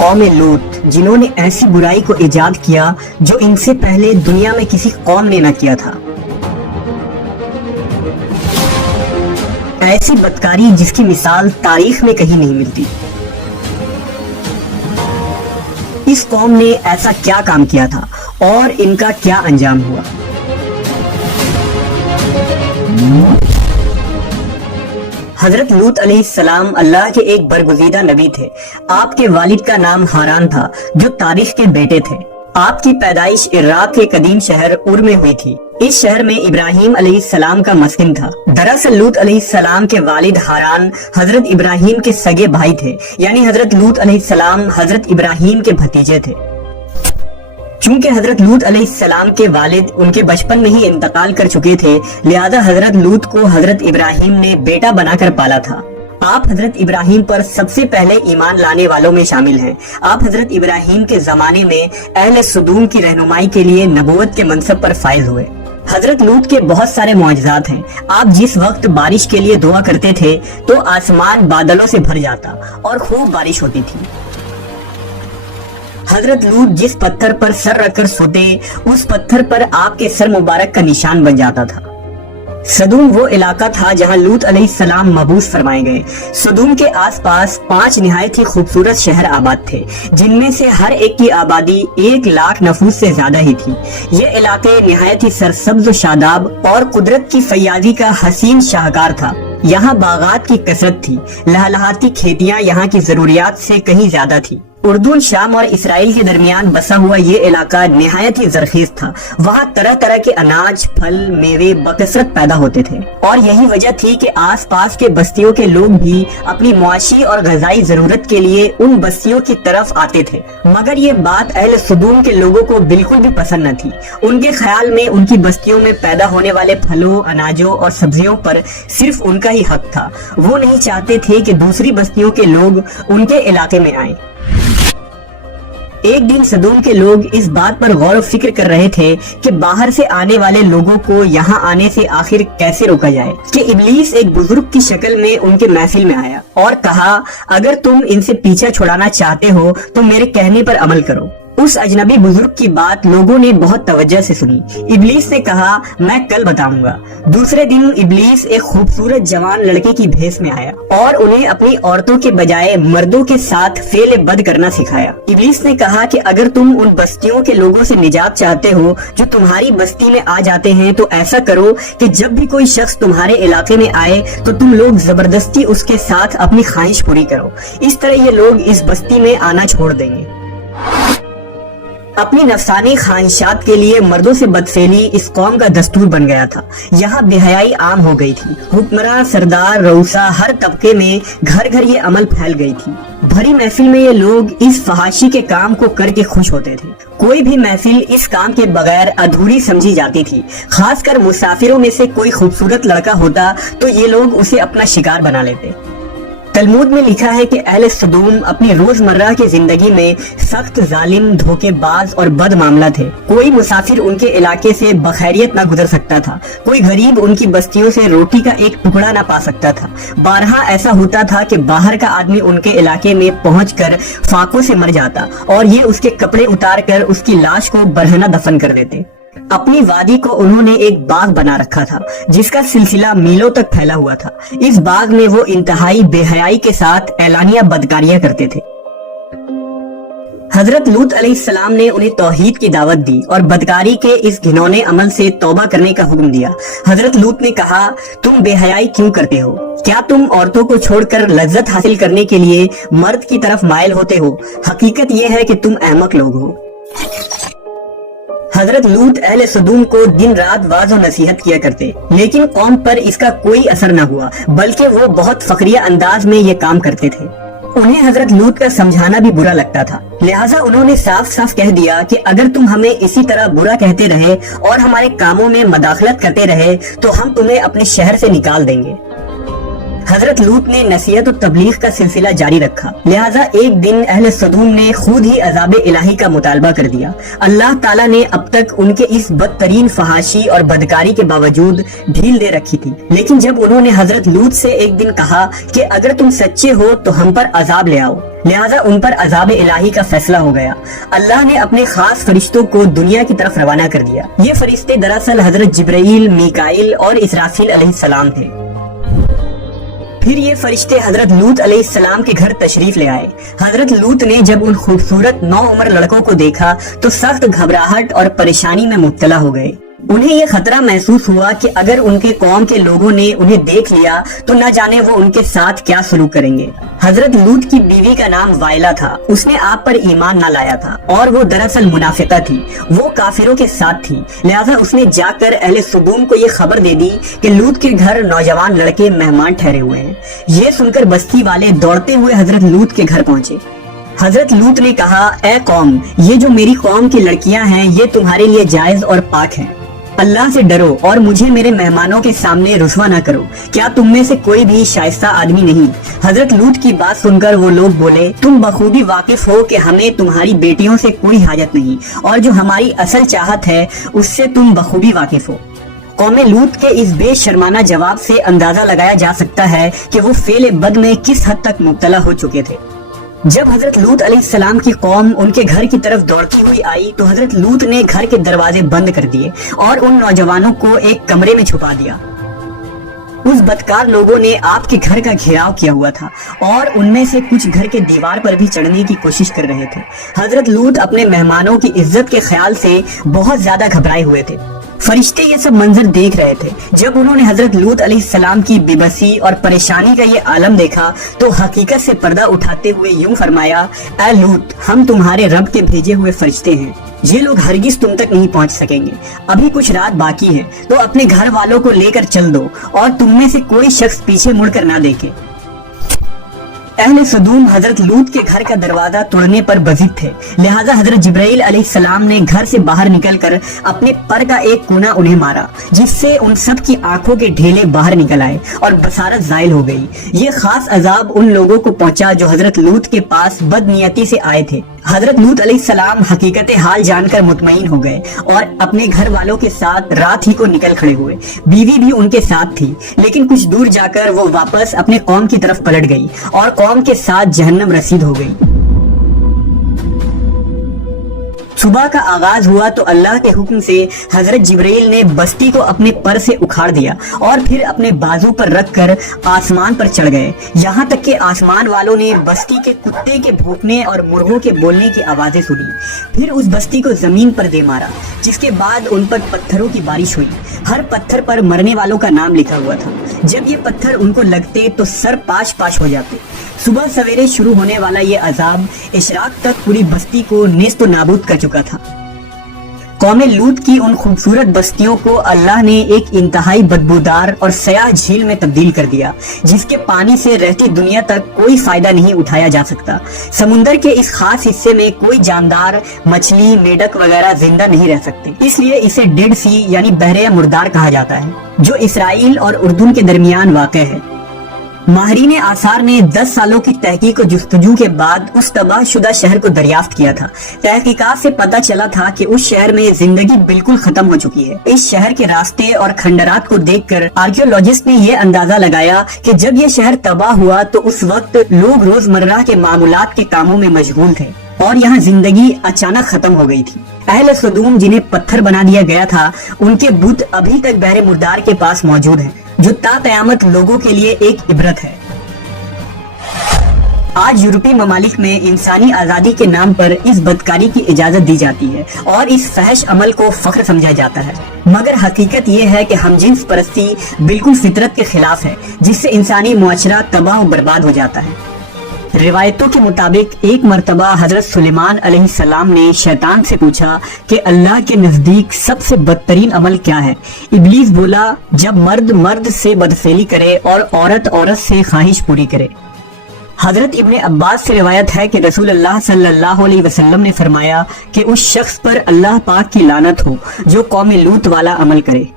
قوم لوط جنہوں نے ایسی برائی کو ایجاد کیا جو ان سے پہلے دنیا میں کسی قوم نے نہ کیا تھا، ایسی بدکاری جس کی مثال تاریخ میں کہیں نہیں ملتی۔ اس قوم نے ایسا کیا کام کیا تھا اور ان کا کیا انجام ہوا؟ حضرت لوط علیہ السلام اللہ کے ایک برگزیدہ نبی تھے۔ آپ کے والد کا نام ہاران تھا جو تاریخ کے بیٹے تھے۔ آپ کی پیدائش عراق کے قدیم شہر ار میں ہوئی تھی۔ اس شہر میں ابراہیم علیہ السلام کا مسکن تھا۔ دراصل لوط علیہ السلام کے والد ہاران حضرت ابراہیم کے سگے بھائی تھے، یعنی حضرت لوط علیہ السلام حضرت ابراہیم کے بھتیجے تھے۔ چونکہ حضرت لوط علیہ السلام کے والد ان کے بچپن میں ہی انتقال کر چکے تھے، لہذا حضرت لوط کو حضرت ابراہیم نے بیٹا بنا کر پالا تھا۔ آپ حضرت ابراہیم پر سب سے پہلے ایمان لانے والوں میں شامل ہیں۔ آپ حضرت ابراہیم کے زمانے میں اہل سدوم کی رہنمائی کے لیے نبوت کے منصب پر فائز ہوئے۔ حضرت لوط کے بہت سارے معجزات ہیں۔ آپ جس وقت بارش کے لیے دعا کرتے تھے تو آسمان بادلوں سے بھر جاتا اور خوب بارش ہوتی تھی۔ حضرت لوط جس پتھر پر سر رکھ کر سوتے، اس پتھر پر آپ کے سر مبارک کا نشان بن جاتا تھا۔ سدوم وہ علاقہ تھا جہاں لوط علیہ السلام مبعوث فرمائے گئے۔ سدوم کے آس پاس 5 نہایت ہی خوبصورت شہر آباد تھے، جن میں سے ہر ایک کی آبادی 1 لاکھ نفوس سے زیادہ ہی تھی۔ یہ علاقے نہایت ہی سرسبز و شاداب اور قدرت کی فیاضی کا حسین شاہکار تھا۔ یہاں باغات کی کثرت تھی، لہلہاتی کھیتیاں یہاں کی ضروریات سے کہیں زیادہ تھی۔ اردن، شام اور اسرائیل کے درمیان بسا ہوا یہ علاقہ نہایت ہی زرخیز تھا۔ وہاں طرح طرح کے اناج، پھل، میوے بکثرت پیدا ہوتے تھے، اور یہی وجہ تھی کہ آس پاس کے بستیوں کے لوگ بھی اپنی معاشی اور غذائی ضرورت کے لیے ان بستیوں کی طرف آتے تھے۔ مگر یہ بات اہل سدوم کے لوگوں کو بالکل بھی پسند نہ تھی۔ ان کے خیال میں ان کی بستیوں میں پیدا ہونے والے پھلوں، اناجوں اور سبزیوں پر صرف ان کا ہی حق تھا۔ وہ نہیں چاہتے تھے کہ دوسری بستیوں کے لوگ ان کے علاقے میں آئیں۔ ایک دن سدوم کے لوگ اس بات پر غور و فکر کر رہے تھے کہ باہر سے آنے والے لوگوں کو یہاں آنے سے آخر کیسے روکا جائے، کہ ابلیس ایک بزرگ کی شکل میں ان کے محفل میں آیا اور کہا، اگر تم ان سے پیچھا چھڑانا چاہتے ہو تو میرے کہنے پر عمل کرو۔ اس اجنبی بزرگ کی بات لوگوں نے بہت توجہ سے سنی۔ ابلیس نے کہا، میں کل بتاؤں گا۔ دوسرے دن ابلیس ایک خوبصورت جوان لڑکے کی بھیس میں آیا اور انہیں اپنی عورتوں کے بجائے مردوں کے ساتھ فعل بد کرنا سکھایا۔ ابلیس نے کہا کہ اگر تم ان بستیوں کے لوگوں سے نجات چاہتے ہو جو تمہاری بستی میں آ جاتے ہیں تو ایسا کرو کہ جب بھی کوئی شخص تمہارے علاقے میں آئے تو تم لوگ زبردستی اس کے ساتھ اپنی خواہش پوری کرو۔ اس طرح یہ لوگ اس بستی میں آنا چھوڑ دیں گے۔ اپنی نفسانی خواہشات کے لیے مردوں سے بدفعلی اس قوم کا دستور بن گیا تھا۔ یہاں بے حیائی عام ہو گئی تھی۔ حکمراں، سردار، رؤسا، ہر طبقے میں گھر گھر یہ عمل پھیل گئی تھی۔ بھری محفل میں یہ لوگ اس فحاشی کے کام کو کر کے خوش ہوتے تھے۔ کوئی بھی محفل اس کام کے بغیر ادھوری سمجھی جاتی تھی۔ خاص کر مسافروں میں سے کوئی خوبصورت لڑکا ہوتا تو یہ لوگ اسے اپنا شکار بنا لیتے۔ تلمود میں لکھا ہے کہ اہل سدوم اپنی روزمرہ کی زندگی میں سخت، ظالم، دھوکے باز اور بد معاملہ تھے۔ کوئی مسافر ان کے علاقے سے بخیریت نہ گزر سکتا تھا۔ کوئی غریب ان کی بستیوں سے روٹی کا ایک ٹکڑا نہ پا سکتا تھا۔ بارہا ایسا ہوتا تھا کہ باہر کا آدمی ان کے علاقے میں پہنچ کر فاقوں سے مر جاتا اور یہ اس کے کپڑے اتار کر اس کی لاش کو برہنہ دفن کر دیتے۔ اپنی وادی کو انہوں نے ایک باغ بنا رکھا تھا جس کا سلسلہ میلوں تک پھیلا ہوا تھا۔ اس باغ میں وہ انتہائی بے حیائی کے ساتھ اعلانیہ بدکاریاں کرتے تھے۔ حضرت لوط علیہ السلام نے انہیں توحید کی دعوت دی اور بدکاری کے اس گھنونے عمل سے توبہ کرنے کا حکم دیا۔ حضرت لوط نے کہا، تم بے حیائی کیوں کرتے ہو؟ کیا تم عورتوں کو چھوڑ کر لذت حاصل کرنے کے لیے مرد کی طرف مائل ہوتے ہو؟ حقیقت یہ ہے کہ تم احمق لوگ ہو۔ حضرت لوط اہل سدوم کو دن رات واعظ و نصیحت کیا کرتے، لیکن قوم پر اس کا کوئی اثر نہ ہوا، بلکہ وہ بہت فخریہ انداز میں یہ کام کرتے تھے۔ انہیں حضرت لوط کا سمجھانا بھی برا لگتا تھا، لہٰذا انہوں نے صاف صاف کہہ دیا کہ اگر تم ہمیں اسی طرح برا کہتے رہے اور ہمارے کاموں میں مداخلت کرتے رہے تو ہم تمہیں اپنے شہر سے نکال دیں گے۔ हजरत लूत ने नसीहत और तबलीग का सिलसिला जारी रखा, लिहाजा एक दिन अहले सदूम ने खुद ही अजाब इलाही का मुतालबा कर दिया। अल्लाह ताला ने अब तक उनके इस बदतरीन फहाशी और बदकारी के बावजूद ढील दे रखी थी, लेकिन जब उन्होंने हजरत लूत से एक दिन कहा कि अगर तुम सच्चे हो तो हम पर अजाब ले आओ, लिहाजा उन पर अजाब इलाही का फैसला हो गया। अल्लाह ने अपने खास फरिश्तों को दुनिया की तरफ रवाना कर दिया। ये फरिश्ते दरअसल हजरत जिब्राइल, मीकाइल और इसराफील अलैहिस्सलाम थे। फिर ये फरिश्ते हजरत लूत अलैहिस्सलाम के घर तशरीफ ले आए। हजरत लूत ने जब उन खूबसूरत नौउम्र लड़कों को देखा तो सख्त घबराहट और परेशानी में मुब्तला हो गए। उन्हें ये खतरा महसूस हुआ कि अगर उनके कौम के लोगों ने उन्हें देख लिया तो न जाने वो उनके साथ क्या सलूक करेंगे। हजरत लूत की बीवी का नाम वाइला था। उसने आप पर ईमान न लाया था और वो दरअसल मुनाफिका थी, वो काफिरों के साथ थी। लिहाजा उसने जाकर अहले सदूम को ये खबर दे दी कि लूत के घर नौजवान लड़के मेहमान ठहरे हुए हैं। ये सुनकर बस्ती वाले दौड़ते हुए हजरत लूत के घर पहुंचे। हजरत लूत ने कहा, ए कौम, ये जो मेरी कौम की लड़कियां हैं ये तुम्हारे लिए जायज और पाक हैं। अल्लाह से डरो और मुझे मेरे मेहमानों के सामने रुस्वा न करो। क्या तुम में से कोई भी शाइस्ता आदमी नहीं? हजरत लूत की बात सुनकर वो लोग बोले, तुम बखूबी वाकिफ हो कि हमें तुम्हारी बेटियों से कोई हाजत नहीं और जो हमारी असल चाहत है उससे तुम बखूबी वाकिफ हो। कौमे लूत के इस बेशर्माना जवाब से अंदाजा लगाया जा सकता है कि वो फेले बद में किस हद तक मुब्तला हो चुके थे। जब हजरत लूत अलैहिस्सलाम की कौम उनके घर की तरफ दौड़ती हुई आई तो हजरत लूत ने घर के दरवाजे बंद कर दिए और उन नौजवानों को एक कमरे में छुपा दिया। उस बदकार लोगों ने आपके घर का घेराव किया हुआ था और उनमें से कुछ घर के दीवार पर भी चढ़ने की कोशिश कर रहे थे। हजरत लूत अपने मेहमानों की इज्जत के ख्याल से बहुत ज्यादा घबराए हुए थे। फरिश्ते ये सब मंजर देख रहे थे। जब उन्होंने हजरत लूत अलैहिस्सलाम की बेबसी और परेशानी का ये आलम देखा तो हकीकत से पर्दा उठाते हुए यूं फरमाया, ऐ लूत, हम तुम्हारे रब के भेजे हुए फरिश्ते हैं। ये लोग हरगिज तुम तक नहीं पहुंच सकेंगे। अभी कुछ रात बाकी है तो अपने घर वालों को लेकर चल दो और तुम में से कोई शख्स पीछे मुड़कर ना देखे। अहले सदूम हजरत लूत के घर का दरवाजा तोड़ने पर बजिद थे, लिहाजा हजरत जिब्राइल अलैहिस्सलाम ने घर से बाहर निकलकर अपने पर का एक कोना उन्हें मारा, जिससे उन सब की आंखों के ढेले बाहर निकल आए और बसारत जायल हो गई। ये खास अजाब उन लोगों को पहुंचा जो हजरत लूत के पास बदनियती से आए थे। हजरत लूत अलैहिस्सलाम हकीकत हाल जानकर मुतमईन हो गए और अपने घर वालों के साथ रात ही को निकल खड़े हुए। बीवी भी उनके साथ थी, लेकिन कुछ दूर जाकर वो वापस अपने कौम की तरफ पलट गई और कौम के साथ जहन्नम रसीद हो गई। सुबह का आगाज हुआ तो अल्लाह के हुक्म से हजरत जिब्राइल ने बस्ती को अपने पर से उखाड़ दिया और फिर अपने बाजू पर रखकर आसमान पर चढ़ गए। यहाँ तक कि आसमान वालों ने बस्ती के कुत्ते के भौंकने और मुर्गों के बोलने की आवाजें सुनी। फिर उस बस्ती को जमीन पर दे मारा, जिसके बाद उन पर पत्थरों की बारिश हुई। हर पत्थर पर मरने वालों का नाम लिखा हुआ था। जब ये पत्थर उनको लगते तो सर पाश पाश हो जाते। सुबह सवेरे शुरू होने वाला ये अजाब इशराक तक पूरी बस्ती को नेस्त नाबूद कर चुका था। कौमे लूत की उन खूबसूरत बस्तियों को अल्लाह ने एक इंतहाई बदबूदार और सयाह झील में तब्दील कर दिया, जिसके पानी से रहती दुनिया तक कोई फायदा नहीं उठाया जा सकता। समुंदर के इस खास हिस्से में कोई जानदार, मछली, मेढक वगैरह जिंदा नहीं रह सकते। इसलिए इसे डेड सी यानी बहरे मुर्दार कहा जाता है, जो इसराइल और उर्दून के दरमियान वाक़ है। माहरीन आसार ने 10 सालों की तहकीक और जुस्तजू के बाद उस तबाहशुदा शहर को दरियाफ्त किया था। तहकीकात से पता चला था कि उस शहर में जिंदगी बिल्कुल खत्म हो चुकी है। इस शहर के रास्ते और खंडरात को देखकर आर्कियोलॉजिस्ट ने यह अंदाजा लगाया कि जब यह शहर तबाह हुआ तो उस वक्त लोग रोजमर्रा के मामूलात के कामों में मशगूल थे और यहाँ जिंदगी अचानक खत्म हो गई थी। अहले सदूम जिन्हें पत्थर बना दिया गया था, उनके बुत अभी तक बहरे मुर्दार के पास मौजूद हैं, जो ता क़यामत लोगों के लिए एक इबरत है। आज यूरोपीय ममालिक में इंसानी आजादी के नाम पर इस बदकारी की इजाजत दी जाती है और इस फहश अमल को फख्र समझा जाता है, मगर हकीकत ये है कि हमजिन्स परस्ती बिल्कुल फितरत के खिलाफ है, जिससे इंसानी मुआशरा तबाह और बर्बाद हो जाता है। रिवायतों के मुताबिक एक मर्तबा हजरत सुलेमान अलैहिस्सलाम ने शैतान से पूछा कि अल्लाह के नजदीक सबसे बदतरीन अमल क्या है। इब्लीस बोला, जब मर्द मर्द से बदफेली करे और औरत औरत से ख्वाहिश पूरी करे। हजरत इब्ने अब्बास से रिवायत है कि रसूल अल्लाह सल्लल्लाहु अलैहि वसल्लम ने फरमाया कि उस शख्स पर अल्लाह पाक की लानत हो जो कौम लूत वाला अमल करे।